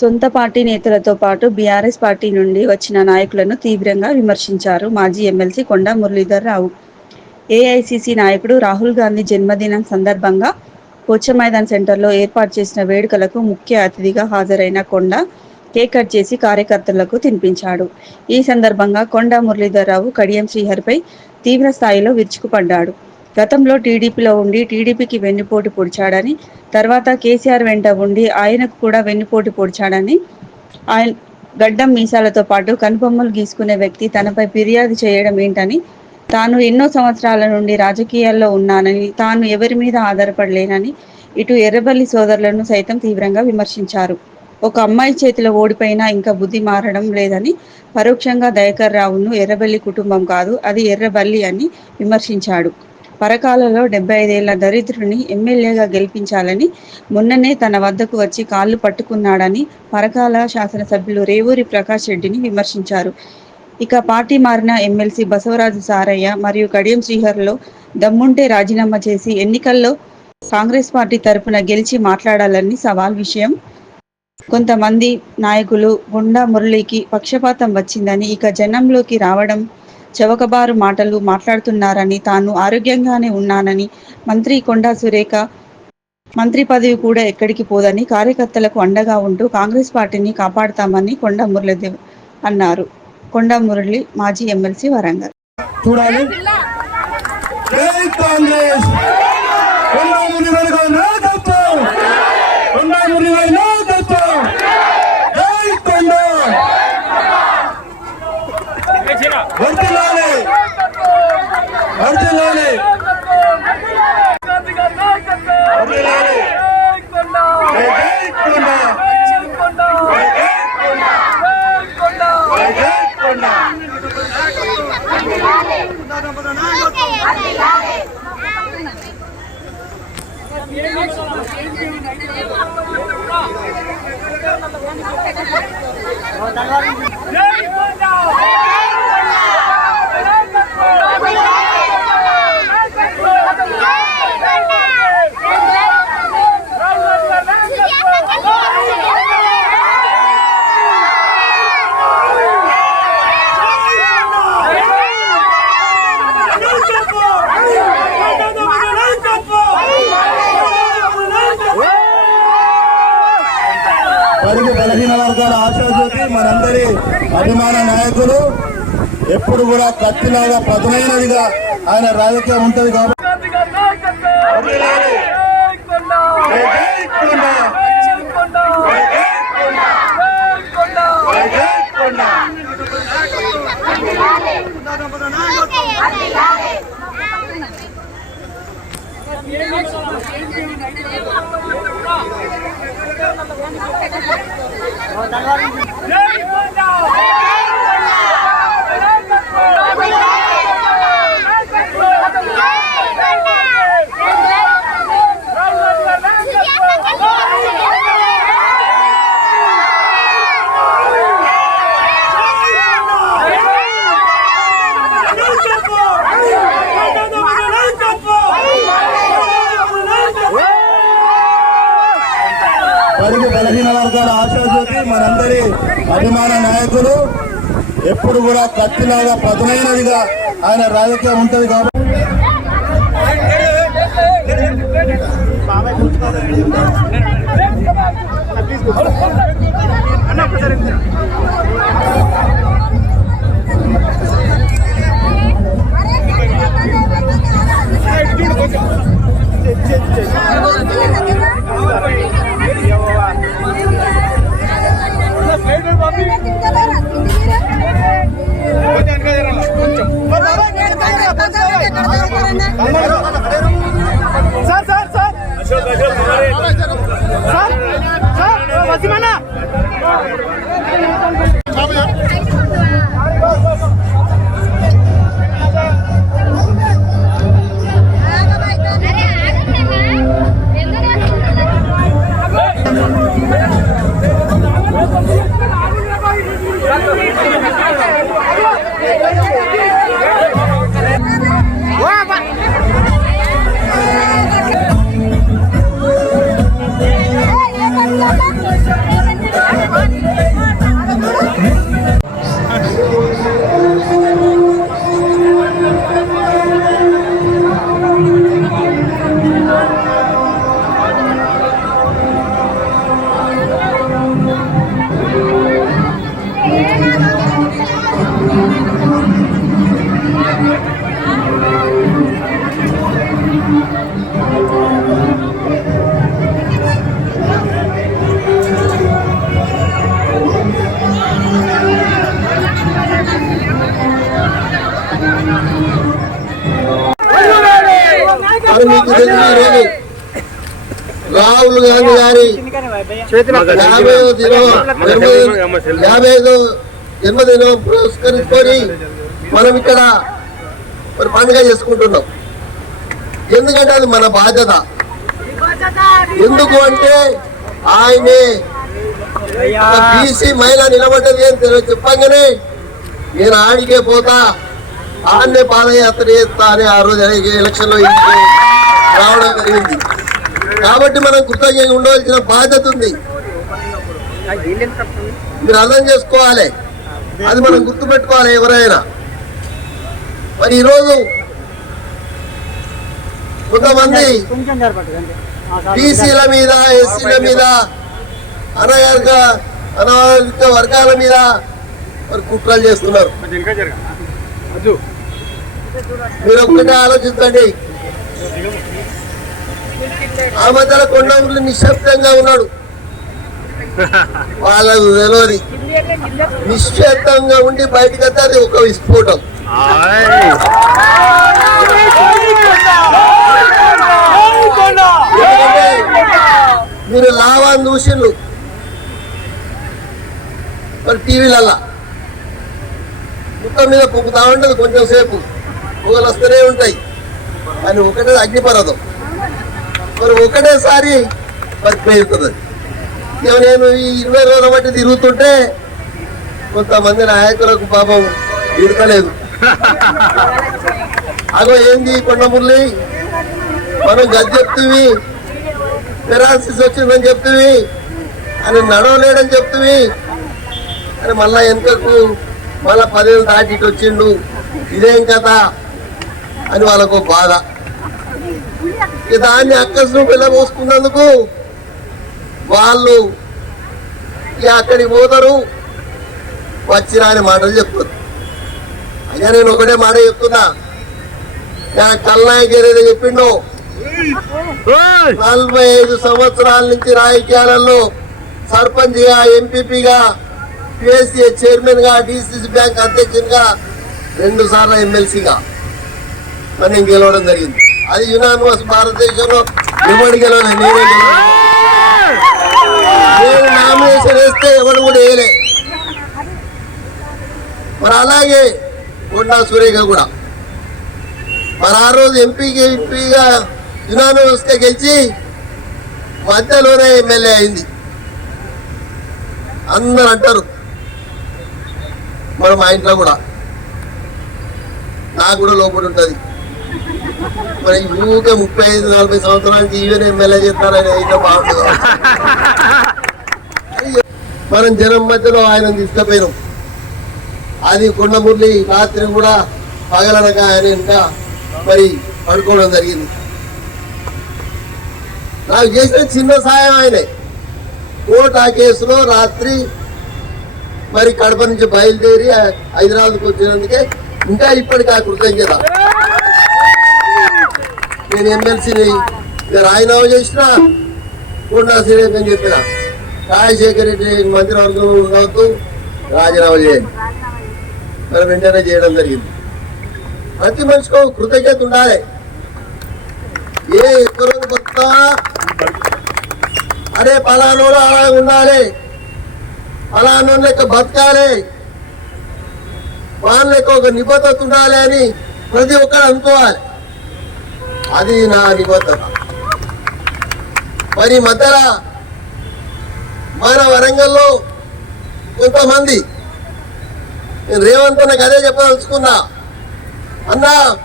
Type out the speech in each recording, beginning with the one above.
సొంత పార్టీ నేతలతో పాటు బీఆర్ఎస్ పార్టీ నుండి వచ్చిన నాయకులను తీవ్రంగా విమర్శించారు మాజీ ఎమ్మెల్సీ కొండ మురళీధర్ రావు. ఏఐసిసి నాయకుడు రాహుల్ గాంధీ జన్మదినం సందర్భంగా కోచమైదాన్ సెంటర్లో ఏర్పాటు చేసిన వేడుకలకు ముఖ్య అతిథిగా హాజరైన కొండ కేక్ కట్ చేసి కార్యకర్తలకు తినిపించాడు. ఈ సందర్భంగా కొండ మురళీధర్రావు కడియం శ్రీహరిపై తీవ్ర స్థాయిలో విరుచుకుపడ్డాడు. గతంలో టీడీపీలో ఉండి టీడీపీకి వెన్నుపోటు పొడిచాడని తర్వాత కేసీఆర్ వెంట ఉండి ఆయనకు కూడా వెన్నుపోటు పొడిచాడని ఆయన గడ్డం మీసాలతో పాటు కనుబొమ్మలు గీసుకునే వ్యక్తి తనపై ఫిర్యాదు చేయడం ఏంటని తాను ఎన్నో సంవత్సరాల నుండి రాజకీయాల్లో ఉన్నానని తాను ఎవరి మీద ఆధారపడలేనని ఇటు ఎర్రబల్లి సోదరులను సైతం తీవ్రంగా విమర్శించారు. ఒక అమ్మాయి చేతిలో ఓడిపోయినా ఇంకా బుద్ధి మారడం లేదని పరోక్షంగా దయాకర్ రావును ఎర్రబల్లి కుటుంబం కాదు అది ఎర్రబల్లి అని విమర్శించాడు. పరకాలలో డెబ్బై ఐదేళ్ళ దరిద్రుని ఎమ్మెల్యేగా గెలిపించాలని మొన్ననే తన వద్దకు వచ్చి కాళ్ళు పట్టుకున్నాడని పరకాల శాసనసభ్యులు రేవూరి ప్రకాష్ రెడ్డిని విమర్శించారు. ఇక పార్టీ మారిన ఎమ్మెల్సీ బసవరాజు సారయ్య మరియు కడియం శ్రీహర్లో దమ్ముంటే రాజీనామా చేసి ఎన్నికల్లో కాంగ్రెస్ పార్టీ తరపున గెలిచి మాట్లాడాలని సవాల్ విషయం. కొంతమంది నాయకులు గుండా మురళికి పక్షపాతం వచ్చిందని ఇక జనంలోకి రావడం చవకబారు మాటలు మాట్లాడుతున్నారని తాను ఆరోగ్యంగానే ఉన్నానని మంత్రి కొండా సురేఖ మంత్రి పదవి కూడా ఎక్కడికి పోదని కార్యకర్తలకు అండగా ఉంటూ కాంగ్రెస్ పార్టీని కాపాడతామని కొండా మురళీదేవ్ అన్నారు. కొండా మురళి మాజీ ఎమ్మెల్సీ వరంగల్. చూడాలి. కాంగ్రెస్ కొండా మునివారి గారి నాయకత్వం కొండా మునివారి నాయకత్వం జై కొండా వర్తిల్లాలి వర్తిల్లాలి వర్తిల్లాలి జై జై బలహీన వర్గాల ఆశాజ్యోతి మనందరి అభిమాన నాయకులు. ఎప్పుడు కూడా కత్తిలాగా పదునైనదిగా ఆయన రాజకీయం ఉంటది కాబట్టి Tá agora em లాగా పదునైనదిగా ఆయన రాజకీయం ఉంటది కాబట్టి సార్ సార్ రోజు రాహుల్ గాంధీ గారి యాభై దినం యాభై ఐదో జన్మదినం పురస్కరించుకొని మనం ఇక్కడ మరి పండుగ చేసుకుంటున్నాం. ఎందుకంటే అది మన బాధ్యత. ఎందుకు అంటే ఆయనే బీసీ మహిళ నిలబడ్డది అని తెలియ చెప్పంగానే నేను ఆడికే పోతా. ఆడనే పాదయాత్ర చేస్తా అని ఆ రోజు ఎలక్షన్ ఇంటికి రావడం జరిగింది. కాబట్టి మనం కృతజ్ఞంగా ఉండవలసిన బాధ్యత ఉంది. మీరు అర్థం చేసుకోవాలి. అది మనం గుర్తుపెట్టుకోవాలి ఎవరైనా. మరి ఈరోజు కొంతమంది బీసీల మీద ఎస్సీల మీద అనగారిక అనాగరిక వర్గాల మీద మరి కుట్రలు చేస్తున్నారు. మీరు ఒక్కటే ఆలోచించండి. ఆ మధ్యలో కొండ ఊర్లు నిశ్శబ్దంగా ఉన్నాడు. వాళ్ళకు తెలియదు నిశ్శబ్దంగా ఉండి బయటకు వస్తే అది ఒక విస్ఫోటం. మీరు లావాన్ని చూసిండ్రు. మరి టీవీలల్లా. మొత్తం మీద పొంగుతా ఉంటుంది కొంచెం సేపు. పొగలు వస్తూనే ఉంటాయి. కానీ ఒకటే అగ్నిపర్వతం. మరి ఒకటేసారి మరి పేరుతుంది ఇక నేను ఈ ఇరవై రోజుల బట్టి తిరుగుతుంటే కొంతమంది నాయకులకు పాపం విడతలేదు అగో ఏంది కొండమురళి మనం గది చెప్తుంది పెరాలసిస్ వచ్చిందని చెప్తుంది అని నడవలేడని చెప్తుంది అని మళ్ళా ఎందుకు మళ్ళా పదేళ్ళు దాటి ఇటు వచ్చిండు. ఇదేం కథ? అని వాళ్ళకు బాధ. దాన్ని అక్కసు వెళ్ళబోసుకున్నందుకు వాళ్ళు అక్కడికి పోతారు. వచ్చిరా అని మాటలు చెప్తారు. అయ్యా నేను ఒకటే మాట చెప్తున్నా. కల్నాయక్ ఏదైతే చెప్పిండో నలభై ఐదు సంవత్సరాల నుంచి రాజకీయాలలో సర్పంచ్గా ఎంపీపీగా పిఎస్సీ చైర్మన్గా డిసిసి బ్యాంక్ అధ్యక్షునిగా రెండు సార్లు ఎమ్మెల్సీగా మనం గెలవడం జరిగింది. అది యునానిమస్ భారతదేశంలో ఎవరు గెలవలే నేనే నేను నామినేషన్ వేస్తే ఎవరు కూడా వేయలే. మరి అలాగే కొండా సురేఖ కూడా. మరి ఆ రోజు ఎంపీకి ఎంపీగా యునానిమస్గా గెలిచి మధ్యలోనే ఎమ్మెల్యే అయింది. అందరూ అంటారు మరి మా ఇంట్లో కూడా. నాకు కూడా లోపల ఉంటుంది. మరి ఊకే ముప్పై ఐదు నలభై సంవత్సరాలకి ఈవెన్ ఎమ్మెల్యే చేస్తారని అయితే బాగుంటుంది. మనం జనం మధ్యలో ఆయన తీసుకుపోయినాం. అది కొండమురళి రాత్రి కూడా పగలనక ఆయన ఇంకా మరి పడుకోవడం జరిగింది. నాకు చేసిన చిన్న సాయం ఆయనే. కోర్టు ఆ కేసులో రాత్రి మరి కడప నుంచి బయలుదేరి హైదరాబాద్కి వచ్చినందుకే ఇంకా ఇప్పటికి ఆ కృతజ్ఞత. నేను ఎమ్మెల్సీని రాజీనామా చేసిన కొండా శ్రీరేఖ అని చెప్పిన రాజశేఖర రెడ్డి మంత్రివర్గంలో ఉండవద్దు రాజీనామా చేయండి. మరి వెంటనే చేయడం జరిగింది. ప్రతి మనిషికి కృతజ్ఞత ఉండాలి. ఏ ఎక్కువ బతుకుతావా అరే పలానోడు అలా ఉండాలి. పలానో లెక్క బతకాలి. వాళ్ళ లెక్క ఒక నిబద్ధత ఉండాలి అని ప్రతి ఒక్కరు అనుకోవాలి. అది నా నిబద్ధత. మరి మధ్యలో మన వరంగల్లో కొంతమంది నేను రేవంత్ అన్నకు అదే చెప్పదలుచుకున్నా. అన్నా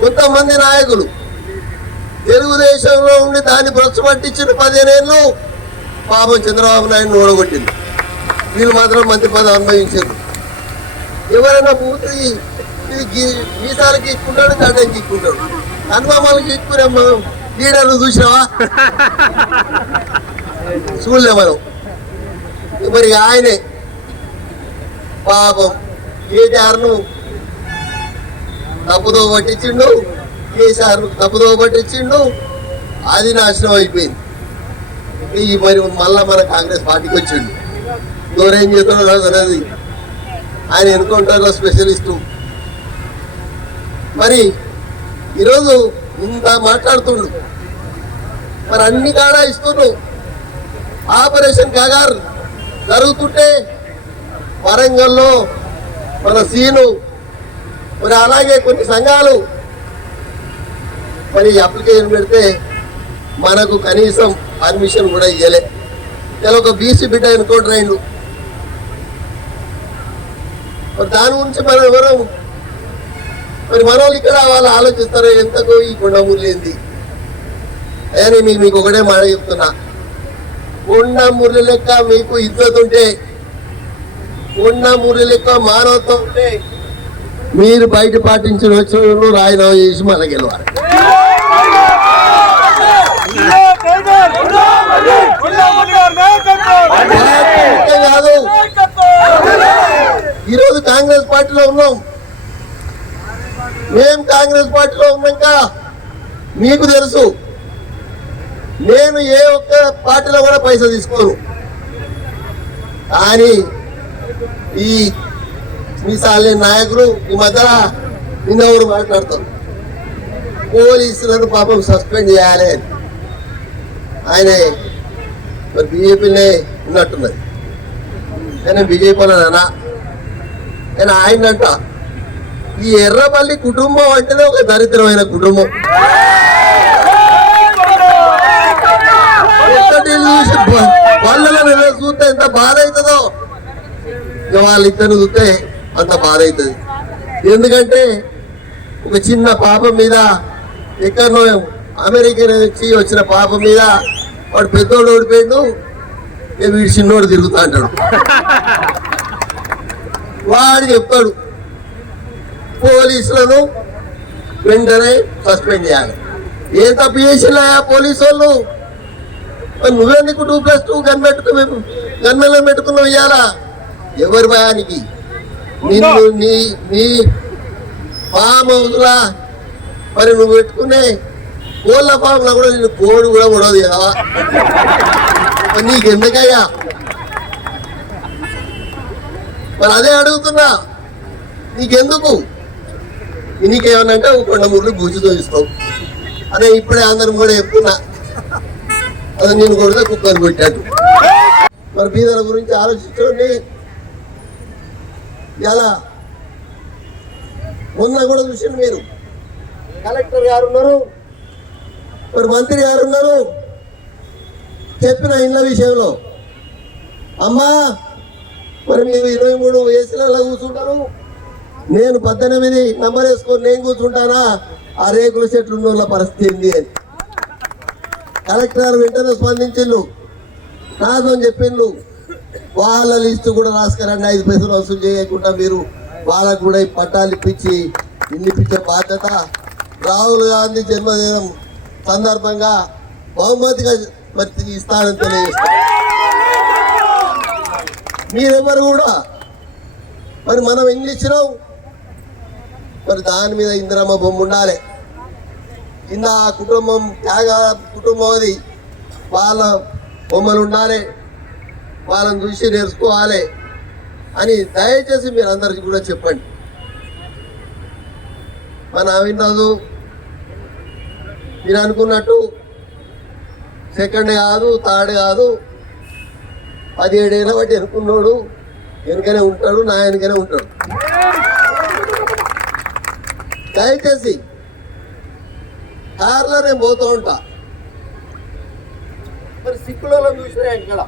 కొంతమంది నాయకులు తెలుగుదేశంలో ఉండి దాన్ని భ్రష్టు పట్టించిన పదిహేనేళ్ళు పాపం చంద్రబాబు నాయుడు ఓడగొట్టింది. వీళ్ళు మాత్రం మంత్రి పదవి అనుభవించారు. ఎవరైనా పూర్తి ఇది గీ- మీసాలకి ఇచ్చుకుంటాడు గడ్డకి ఇచ్చుకుంటాడు. అనుభవాలకి ఇచ్చుకునే లీడర్లు చూసినావా? చూడలే మనం. మరి ఆయనే పాపం కేటీఆర్ను తప్పుదో పట్టించిండు కేసీఆర్ తప్పుదో పట్టించిండు అది నాశనం అయిపోయింది. ఈ మరి మళ్ళా మన కాంగ్రెస్ పార్టీకి వచ్చిండు. దూరేం చేస్తాడో అనేది ఆయన ఎన్కౌంటర్లో స్పెషలిస్టు. మరి ఈరోజు ఇంత మాట్లాడుతుండు. మరి అన్ని కాడ ఇస్తుండ్రు. ఆపరేషన్ కగార్ జరుగుతుంటే వరంగల్లో మన సీను మరి అలాగే కొన్ని సంఘాలు మరి అప్లికేషన్ పెడితే మనకు కనీసం పర్మిషన్ కూడా ఇవ్వలే ఇలా ఒక బీసీ బిడ్డ ఎన్కౌంటర్ ట్రైన్లు మరి దాని గురించి మనం ఎవరు మరి మనోళ్ళు ఇక్కడ వాళ్ళు ఆలోచిస్తారు? ఎంతకు ఈ కొండమూరు ఏంది అని మీకు మీకు ఒకటే మాట చెప్తున్నా. కొండ లెక్క మీకు ఇద్దరు ఉంటే కొండ లెక్క మానవత్వం ఉంటే మీరు బయట పాటించిన వచ్చిన వాళ్ళు చేసి మన గెలవాలి. కాదు ఈరోజు కాంగ్రెస్ పార్టీలో ఉన్నాం. మేం కాంగ్రెస్ పార్టీలో ఉన్నాక మీకు తెలుసు. నేను ఏ ఒక్క పార్టీలో కూడా పైసలు తీసుకోను. కానీ ఈ మీ మీసాలే నాయకులు ఈ మధ్య నిన్నెవరు మాట్లాడతారు? పోలీసులను పాపం సస్పెండ్ చేయాలి ఆయన మరి బీజేపీనే ఉన్నట్టున్నది. కానీ బీజేపీ అనా కానీ ఆయనంట ఈ ఎర్రపల్లి కుటుంబం అంటేనే ఒక దరిద్రమైన కుటుంబం. చూసి వాళ్ళని చూస్తే ఎంత బాధ అవుతుందో ఇక వాళ్ళిద్దరిని చూస్తే అంత బాధ అవుతుంది ఎందుకంటే ఒక చిన్న పాపం మీద ఎక్కడో అమెరికా నుంచి వచ్చిన పాపం మీద వాడు పెద్దోడు ఓడిపోయిండు వీడు చిన్నోడు తిరుగుతా అంటాడు. వాడు చెప్తాడు పోలీసులను వెంటనే సస్పెండ్ చేయాలి. ఏం తప్పు చేసినా పోలీసు వాళ్ళు మరి నువ్వెందుకు టూ ప్లస్ టూ గన్ పెట్టుకు గన్మెల్లో పెట్టుకున్నావు ఇవాళ ఎవరి భయానికి? నిన్ను నీ నీ హౌస్లా మరి నువ్వు పెట్టుకునే కోళ్ళ ఫామ్లో కూడా నేను కోడి కూడా పడదు కదా మరి నీకెందుకయ్యా మరి అదే అడుగుతున్నా. నీకెందుకు? నీకేమన్నంటే ఒక కొండ ముళ్ళు బూచితో ఇస్తావు. అదే ఇప్పుడే అందరం కూడా చెప్తున్నా అది నేను కొడితే కుక్కర్ పెట్టాడు మరి బీదల గురించి ఆలోచించండి ఎలా? మొన్న కూడా చూసిండు మీరు. కలెక్టర్ గారు ఉన్నారు. మరి మంత్రి గారు ఉన్నారు. చెప్పిన ఇళ్ళ విషయంలో. అమ్మా మరి మీరు ఇరవై మూడు ఏసీలలో కూర్చుంటారు. నేను పద్దెనిమిది నంబర్ వేసుకొని నేను కూర్చుంటానా? ఆ రేకుల చెట్లు ఉన్న పరిస్థితి ఏంది అని. కలెక్టర్ వెంటనే స్పందించిండు నాతో చెప్పిండు వాళ్ళ లిస్టు కూడా రాసుకురండి ఐదు పైసలు వసూలు చేయకుండా మీరు వాళ్ళకు కూడా ఈ పట్టాలు ఇప్పించి ఇల్లు ఇప్పించే బాధ్యత. రాహుల్ గాంధీ జన్మదినం సందర్భంగా బహుమతిగా ఇస్తానని తెలియజేస్తాను. మీరెవరు కూడా మరి మనం ఎన్ని ఇచ్చినాం మరి దాని మీద ఇందిరమ్మ బొమ్మ ఉండాలి. కింద ఆ కుటుంబం త్యాగ కుటుంబం అది. వాళ్ళ బొమ్మలు ఉండాలి. వాళ్ళని చూసి నేర్చుకోవాలి అని దయచేసి మీరు అందరికీ కూడా చెప్పండి. మన నవీన్ రాజు మీరు అనుకున్నట్టు సెకండ్ కాదు థర్డ్ కాదు పదిహేడేళ్ళ బట్టి ఎనుకున్నాడు వెనుకనే ఉంటాడు నా వెనుకనే ఉంటాడు. దయచేసి కార్లో నేను పోతూ ఉంటా. మరి సిక్కులలో చూసినా ఇక్కడ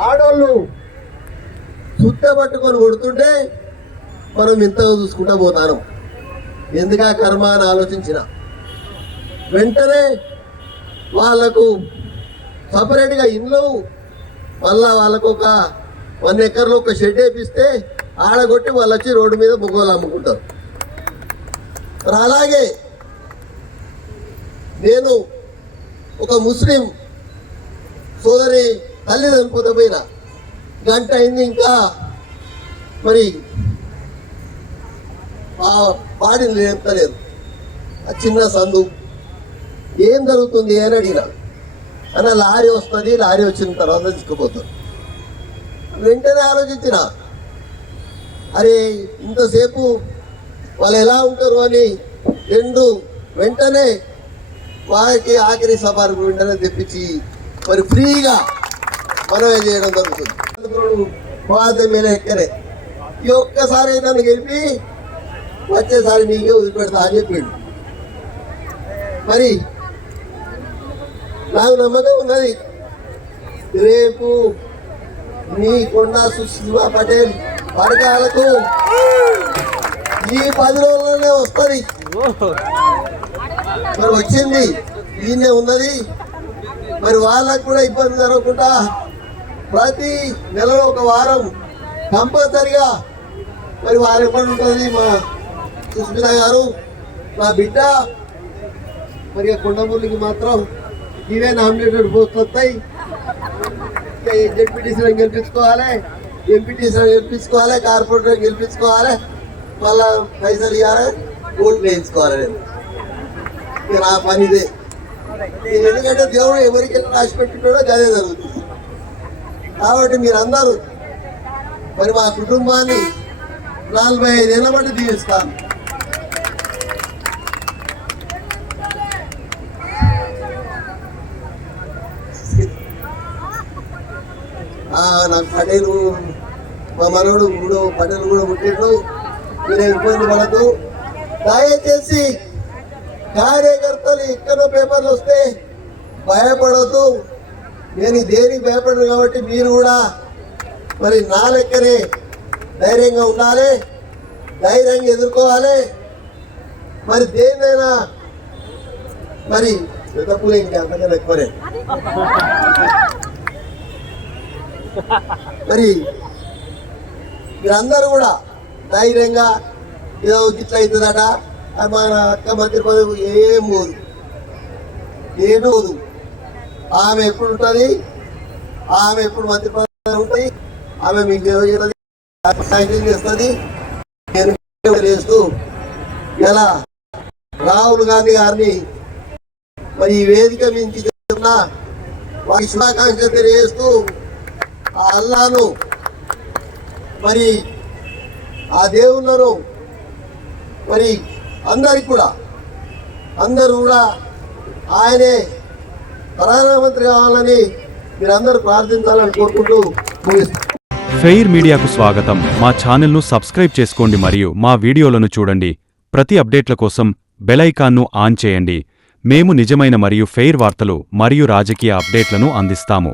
ఆడోళ్ళు సుత్త పట్టుకొని కొడుతుంటే మనం ఇంత చూసుకుంటా పోతాను. ఎందుకా కర్మ అని ఆలోచించిన? వెంటనే వాళ్ళకు సపరేట్గా ఇండ్లు మళ్ళా వాళ్ళకు ఒక వన్ ఎకర్లో ఒక షెడ్ వేపిస్తే ఆడగొట్టి వాళ్ళు వచ్చి రోడ్డు మీద బుగ్గలు అమ్ముకుంటారు. మరి అలాగే నేను ఒక ముస్లిం సోదరి తల్లి చనిపోతే పోయినా. గంట అయింది ఇంకా మరి ఆ బాడీని లేపుతలేదు ఆ చిన్న సందు ఏం జరుగుతుంది అని అడిగిన. అన్న లారీ వస్తుంది లారీ వచ్చిన తర్వాత తీసుకుపోతుంది వెంటనే ఆలోచించిన. అరే ఇంతసేపు వాళ్ళు ఎలా ఉంటారు అని రెండు వెంటనే వారికి ఆఖరి సభకు వెంటనే తెప్పించి మరి ఫ్రీగా మనమే చేయడం జరుగుతుంది. బాధ మీద ఎక్కరే ఈ ఒక్కసారి నన్ను గెలిపి వచ్చేసారి నీకే వదిలిపెడతా అని చెప్పిండు మరి నాకు నమ్మకం ఉన్నది. రేపు మీ కొండా సుశీమా పటేల్ పడకాలకు ఈ పది రోజుల్లోనే వస్తుంది. మరి వచ్చింది దీన్నే ఉన్నది. మరి వాళ్ళకు కూడా ఇబ్బంది జరగకుండా ప్రతి నెలలో ఒక వారం కంపల్సరిగా మరి వారు ఎప్పుడు ఉంటుంది మా సుస్మిత గారు మా బిడ్డ. మరి కొండమూరికి మాత్రం ఇవే నామినేటెడ్ పోస్ట్ వస్తాయి. జడ్పీటీసీలను గెలిపించుకోవాలి ఎంపీటీసీలను గెలిపించుకోవాలి కార్పొరేటర్ గెలిపించుకోవాలి. మళ్ళా పైసలు ఇవ్వాలి ఓట్లు వేయించుకోవాలి నేను. ఇక నా పని ఇదే. ఎందుకంటే దేవుడు ఎవరికి రాసి పెట్టుకున్నాడో అదే జరుగుతుంది. కాబట్టి మీరందరూ మరి మా కుటుంబాన్ని నలభై ఐదేళ్ళ బట్టి దీవిస్తాను ఆ, నేను మా మనవడు కూడా పటేలు కూడా పుట్టిండు మీరే ఇబ్బంది పడద్దు దయచేసి కార్యకర్తలు ఎక్కడో పేపర్లు వస్తే భయపడద్దు. నేను దేనికి భయపడను కాబట్టి మీరు కూడా మరి నా లెక్కనే ధైర్యంగా ఉండాలి. ధైర్యంగా ఎదుర్కోవాలి. మరి దేన్నైనా మరి తప్పులే ఇంకా అంతకన్నా ఎక్కువనే? మరి మీరందరూ కూడా ధైర్యంగా ఏదో ఇట్లా అవుతుందట. మన అక్క మంత్రి పదవి ఏం పోదు ఏం పోదు ఆమె ఎప్పుడు ఉంటుంది? ఆమె ఎప్పుడు మంత్రి పదవి ఉంటుంది? ఆమె మీకు సాంక్షన్ చేస్తుంది? నేను చేస్తూ ఎలా? రాహుల్ గాంధీ గారిని మరి ఈ వేదిక మించి చెప్తున్నా వారి శుభాకాంక్షలు తెలియజేస్తూ ఆ అల్లాను మరి ఆ దేవుళ్ళను మరి అందరికి కూడా అందరూ కూడా ఆయనే ప్రధానమంత్రి కావాలని మీరందరూ ప్రార్థించాలని కోరుకుంటూ ఫెయిర్ మీడియాకు స్వాగతం. మా ఛానల్ను సబ్స్క్రైబ్ చేసుకోండి మరియు మా వీడియోలను చూడండి. ప్రతి అప్డేట్ల కోసం బెలైకాన్ను ఆన్ చేయండి. మేము నిజమైన మరియు ఫెయిర్ వార్తలు మరియు రాజకీయ అప్డేట్లను అందిస్తాము.